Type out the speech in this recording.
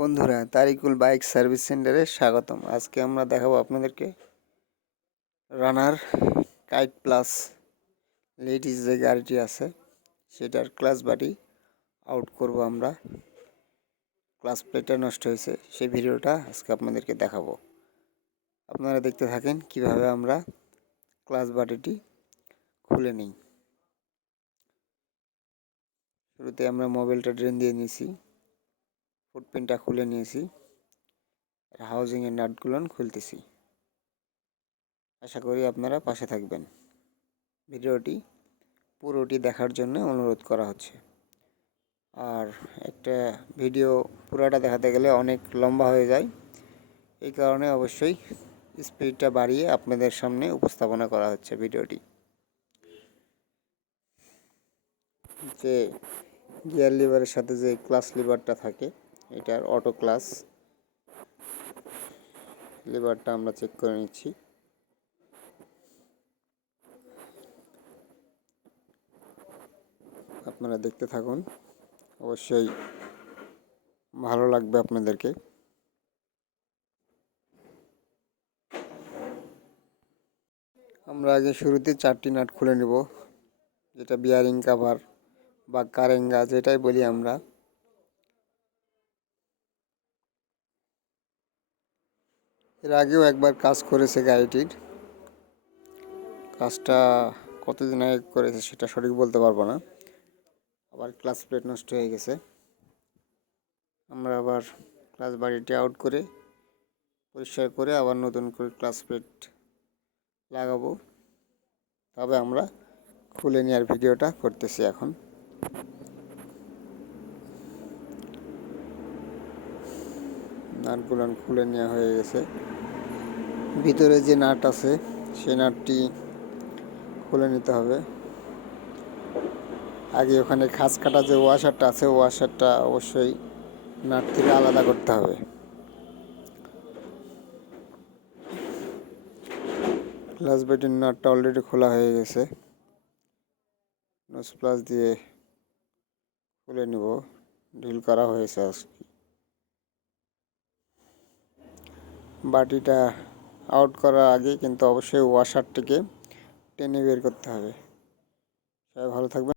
বন্ধুরা, Tariqul bike service সেন্টারে স্বাগতম। আজকে আমরা দেখাবো আপনাদেরকে রানার কাইট প্লাস লেডিস যে গাড়িটি আছে সেটার ক্লাচ বাটি আউট করব আমরা। ক্লাচ প্লেটটা নষ্ট হয়েছে, সেই ভিডিওটা আজকে আপনাদেরকে দেখাবো। আপনারা দেখতে থাকেন কিভাবে আমরা ক্লাচ বাটিটি খুলে নিই। শুরুতে আমরা মোবিলটা ড্রেন দিয়ে নিয়েছি, ফুটপিনটা খুলে নিয়েছি, হাউজিংয়ের নাটগুলো খুলতেছি। আশা করি আপনারা পাশে থাকবেন। ভিডিওটি পুরোটি দেখার জন্য অনুরোধ করা হচ্ছে। আর একটা ভিডিও পুরাটা দেখাতে গেলে অনেক লম্বা হয়ে যায়, এই কারণে অবশ্যই স্পিডটা বাড়িয়ে আপনাদের সামনে উপস্থাপনা করা হচ্ছে ভিডিওটি। যে গিয়ার লিভারের সাথে যে ক্লাচ লিভারটা থাকে, এটার অটো ক্লাচ লিভারটা আমরা চেক করে নিচ্ছি। আপনারা দেখতে থাকুন, অবশ্যই ভালো লাগবে আপনাদেরকে। আমরা আগে শুরুতে 4টি নাট খুলে নেব, যেটা বিয়ারিং কাভার বা কারেঙ্গা যেটাই বলি আমরা। এর আগেও একবার কাজ করেছে গাড়িটির, কাজটা কতদিন আগে করেছে সেটা সঠিক বলতে পারবো না। আবার ক্লাচ প্লেট নষ্ট হয়ে গেছে, আমরা আবার ক্লাচ বাড়িটি আউট করে পরিষ্কার করে আবার নতুন করে ক্লাচ প্লেট লাগাবো। তবে আমরা খুলে নেওয়ার ভিডিওটা করতেছি এখন। নাটগুলো খুলে নেওয়া হয়ে গেছে। ভিতরে যে নাট আছে সেই নাটটি খুলে নিতে হবে। আগে ওখানে খাঁজ কাটা যে ওয়াশারটা আছে, ওয়াশারটা অবশ্যই নাট থেকে আলাদা করতে হবে। ক্লাচ বেটির নাটটা অলরেডি খোলা হয়ে গেছে, নোজ প্লাস দিয়ে খুলে নিব, ঢিল করা হয়েছে আজকে। বাটিটা আউট করার আগে কিন্তু অবশ্যই ওয়াশারটিকে টেনে বের করতে হবে। সবাই ভালো থাকবেন।